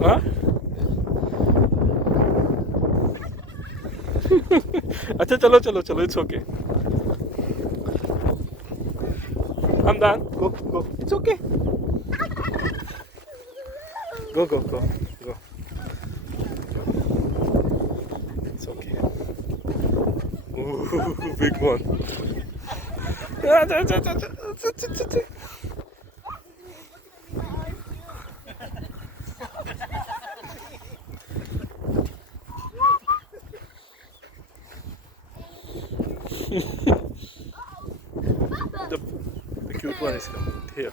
Huh? अच्छा चलो चलो चलो, it's okay. Hamdan, go go. It's okay. Go go go go. It's okay. Ooh, big one. The cute one is coming here.